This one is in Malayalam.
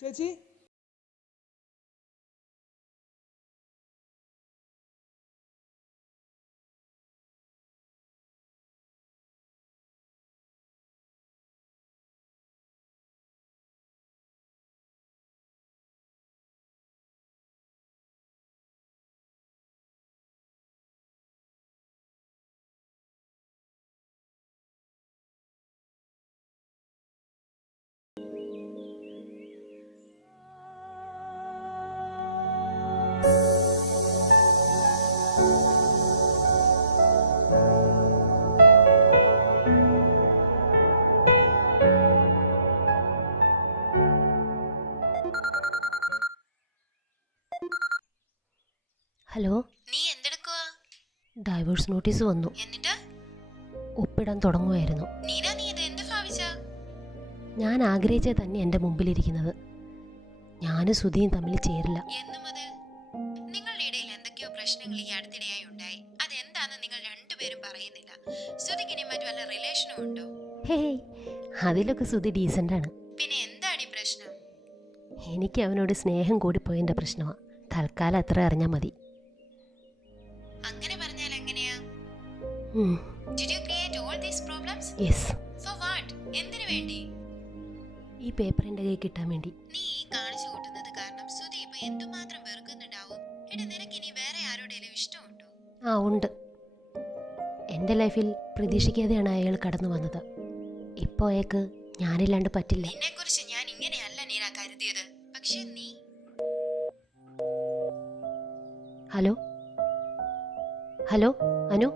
ചേച്ചി ഹലോ, നീ എന്തെടുക്കുവാ? ഡൈവേഴ്സ് നോട്ടീസ് വന്നു. എന്നിട്ട് ഒപ്പിടാൻ തുടങ്ങുമായിരുന്നു. നീന, നീ ഇത് എന്ത് ഭാവിച്ചാ? ഞാൻ ആഗ്രഹിച്ചത് തന്നെ എൻ്റെ മുമ്പിലിരിക്കുന്നത്. ഞാനും സുധിയും തമ്മിൽ ചേരില്ല. എന്നു മുതൽ? നിങ്ങളുടെ ഇടയിൽ എന്തൊക്കെയോ പ്രശ്നങ്ങൾ ഈ അടുത്തിടെയായി ഉണ്ടായി. അതെന്താന്ന് നിങ്ങൾ രണ്ടുപേരും പറയുന്നില്ല. സുധിക്ക് ഇനി മറ്റു വല്ല റിലേഷനും ഉണ്ടോ? ഹേയ്, അതിലൊക്കെ സുധി ഡീസൻ്റാണ്. പിന്നെ എന്താണ് ഈ പ്രശ്നം? എനിക്ക് അവനോട് സ്നേഹം കൂടിപ്പോയതിൻ്റെ പ്രശ്നമാണ്. തൽക്കാലം അത്ര അറിഞ്ഞാൽ മതി. അങ്ങനെ പറഞ്ഞാൽ എങ്ങനെയാ? Did you create all these problems? Yes. For what? എന്തിനു വേണ്ടി? ഈ പേപ്പർ എൻ്റെ കയ്യിൽ കിട്ടാൻ വേണ്ടി. നീ ഈ കാണിച്ചു കൂട്ടുന്നത് കാരണം സുധി ഇപ്പൊ എന്തുമാത്രം വെറുക്കുന്നുണ്ടാവും. എടി, നിനക്ക് ഇനി വേറെ ആരോടെങ്കിലും ഇഷ്ടമുണ്ടോ? ഉണ്ട്. എൻ്റെ ലൈഫിൽ പ്രതീക്ഷിക്കാതെയാണ് അയാൾ കടന്നു വന്നത്. ഇപ്പോൾ അയാൾക്ക് ഞാനില്ലാണ്ട് പറ്റില്ല. നിന്നെക്കുറിച്ച് ഞാൻ ഇങ്ങനെയല്ല നീന കരുതിയത്. പക്ഷെ നീ... ഹലോ ഹലോ അനു.